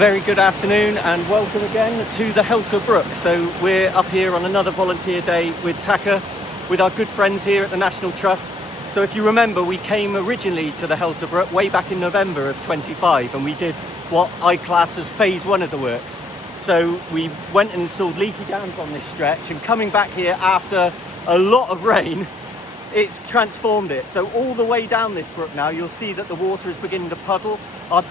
Very good afternoon and welcome again to the Heltor Brook. So we're up here on another volunteer day with TACA, with our good friends here at the National Trust. So if you remember, we came originally to the Heltor Brook way back in November of 25, and we did what I class as phase one of the works. So we went and installed leaky dams on this stretch, and coming back here after a lot of rain, it's transformed it. So all the way down this brook now, you'll see that the water is beginning to puddle. I've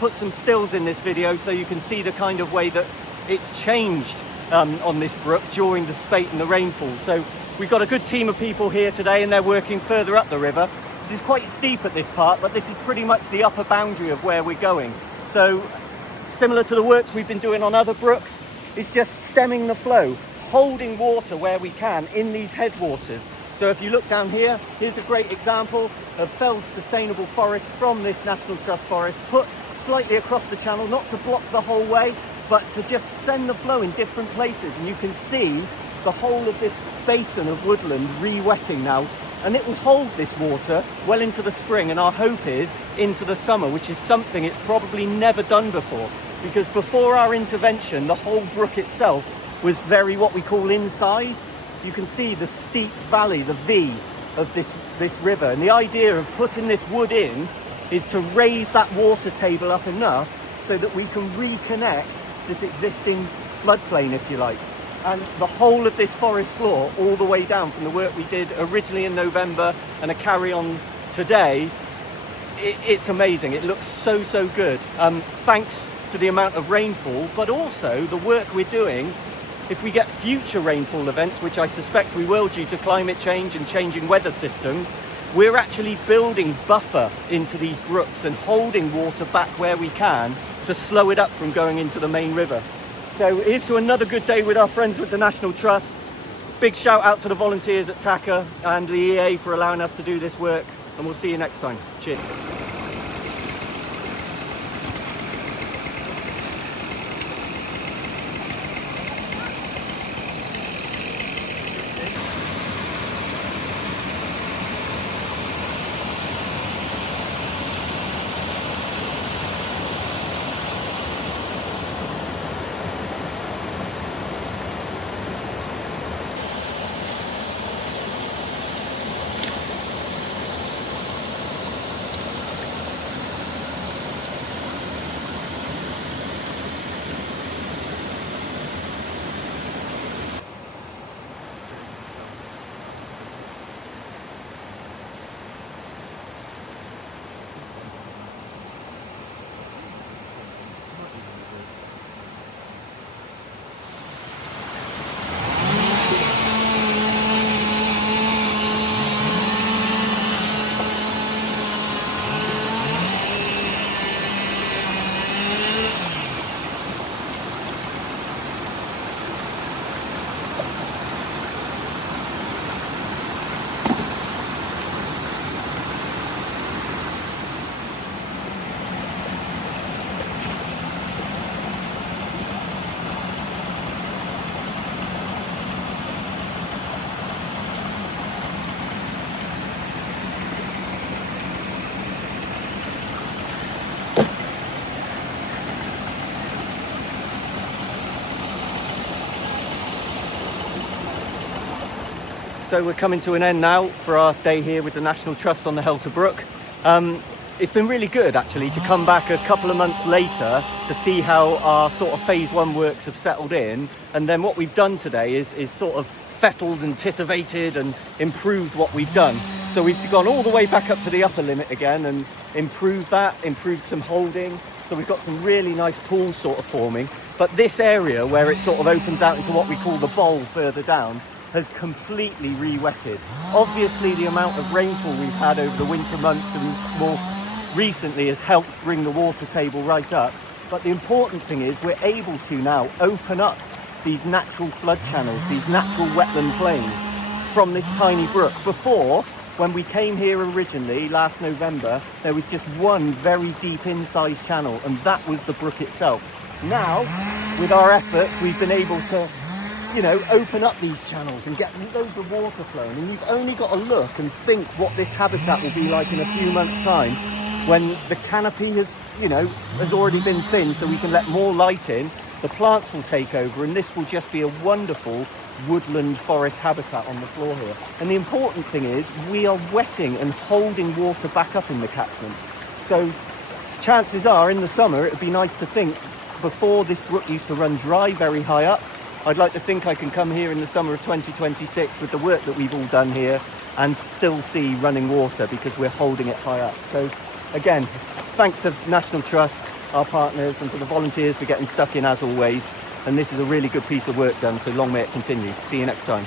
put some stills in this video so you can see the kind of way that it's changed on this brook during the spate and the rainfall. So we've got a good team of people here today, and they're working further up the river. This is quite steep at this part, but this is pretty much the upper boundary of where we're going. So similar to the works we've been doing on other brooks, it's just stemming the flow, holding water where we can in these headwaters. So if you look down here, here's a great example of felled sustainable forest from this National Trust forest, put slightly across the channel, not to block the whole way, but to just send the flow in different places. And you can see the whole of this basin of woodland re-wetting now, and it will hold this water well into the spring, and our hope is into the summer, which is something it's probably never done before, because before our intervention, the whole brook itself was very what we call incised. You can see the steep valley, the V of this river, and the idea of putting this wood in is to raise that water table up enough so that we can reconnect this existing floodplain, if you like. And the whole of this forest floor, all the way down from the work we did originally in November and a carry on today, it's amazing. It looks so good. Thanks to the amount of rainfall, but also the work we're doing. If we get future rainfall events, which I suspect we will due to climate change and changing weather systems, we're actually building buffer into these brooks and holding water back where we can to slow it up from going into the main river. So here's to another good day with our friends with the National Trust. Big shout out to the volunteers at TACA and the EA for allowing us to do this work, and we'll see you next time. Cheers. So we're coming to an end now for our day here with the National Trust on the Heltor Brook. It's been really good actually to come back a couple of months later to see how our sort of phase one works have settled in, and then what we've done today is sort of fettled and titivated and improved what we've done. So we've gone all the way back up to the upper limit again and improved some holding. So we've got some really nice pools sort of forming, but this area where it sort of opens out into what we call the bowl further down has completely re-wetted. Obviously the amount of rainfall we've had over the winter months and more recently has helped bring the water table right up, but the important thing is we're able to now open up these natural flood channels, these natural wetland plains from this tiny brook. Before, when we came here originally last November, there was just one very deep incised channel, and that was the brook itself. Now, with our efforts, we've been able to open up these channels and get loads of water flowing, and you've only got to look and think what this habitat will be like in a few months' time When the canopy has already been thinned so we can let more light in, the plants will take over, and this will just be a wonderful woodland forest habitat on the floor here. And the important thing is we are wetting and holding water back up in the catchment. So chances are in the summer, it would be nice to think, before this brook used to run dry very high up, I'd like to think I can come here in the summer of 2026 with the work that we've all done here and still see running water because we're holding it high up. So again, thanks to National Trust, our partners, and to the volunteers for getting stuck in as always. And this is a really good piece of work done, so long may it continue. See you next time.